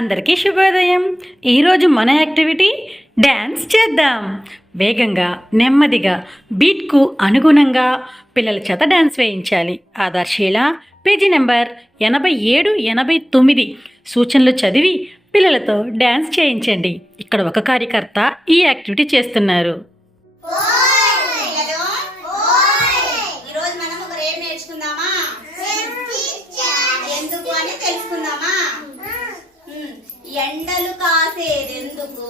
అందరికీ శుభోదయం. ఈరోజు మన యాక్టివిటీ డ్యాన్స్ చేద్దాం. వేగంగా నెమ్మదిగా బీట్కు అనుగుణంగా పిల్లల చేత డ్యాన్స్ వేయించాలి. ఆధార్శీల పేజీ నెంబర్ 87, 89 సూచనలు చదివి పిల్లలతో డ్యాన్స్ చేయించండి. ఇక్కడ ఒక కార్యకర్త ఈ యాక్టివిటీ చేస్తున్నారు. ఎండలు కాసేదెందుకు,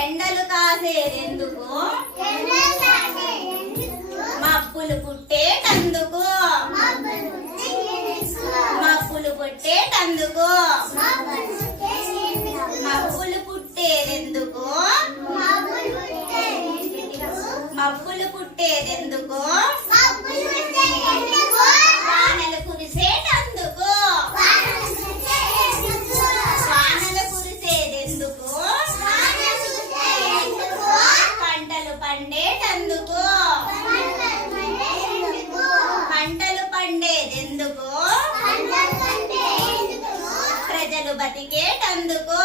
ఎండలు కాసేదెందుకు, మబ్బులు పుట్టేటందుకు, మబ్బులు పుట్టేటందుకు, మబ్బులు పుట్టేదెందుకు, మబ్బులు పుట్టేదెందుకు, వానలు కురిసేటందుకు, వానలు కురిసేదెందుకు, పంటలు పండేటందుకు, పంటలు పండేదెందుకు, ప్రజలు బతికేటందుకు,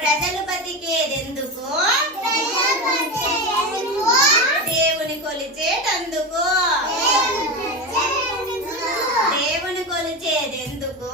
ప్రజలు బతికేదెందుకు, దేవుని కొలిచేటందుకు, దేవుని కొలిచేదెందుకు,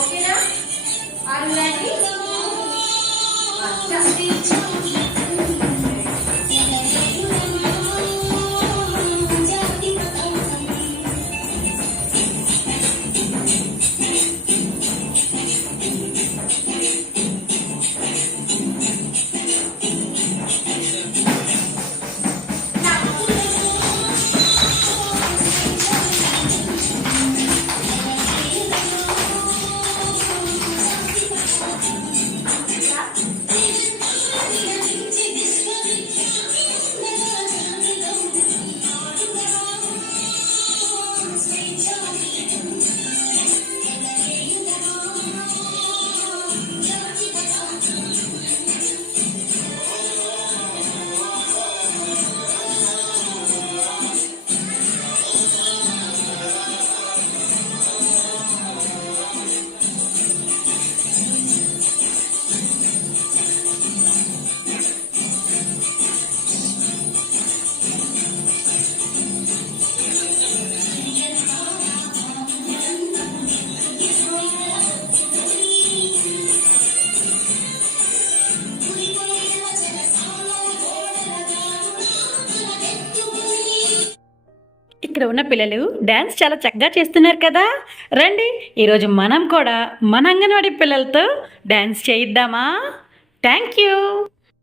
ఓకేనా? Are you ready? ఇక్కడ ఉన్న పిల్లలు డ్యాన్స్ చాలా చక్కగా చేస్తున్నారు కదా. రండి, ఈరోజు మనం కూడా మన అంగన్వాడీ పిల్లలతో డ్యాన్స్ చేయిద్దామా? Thank you.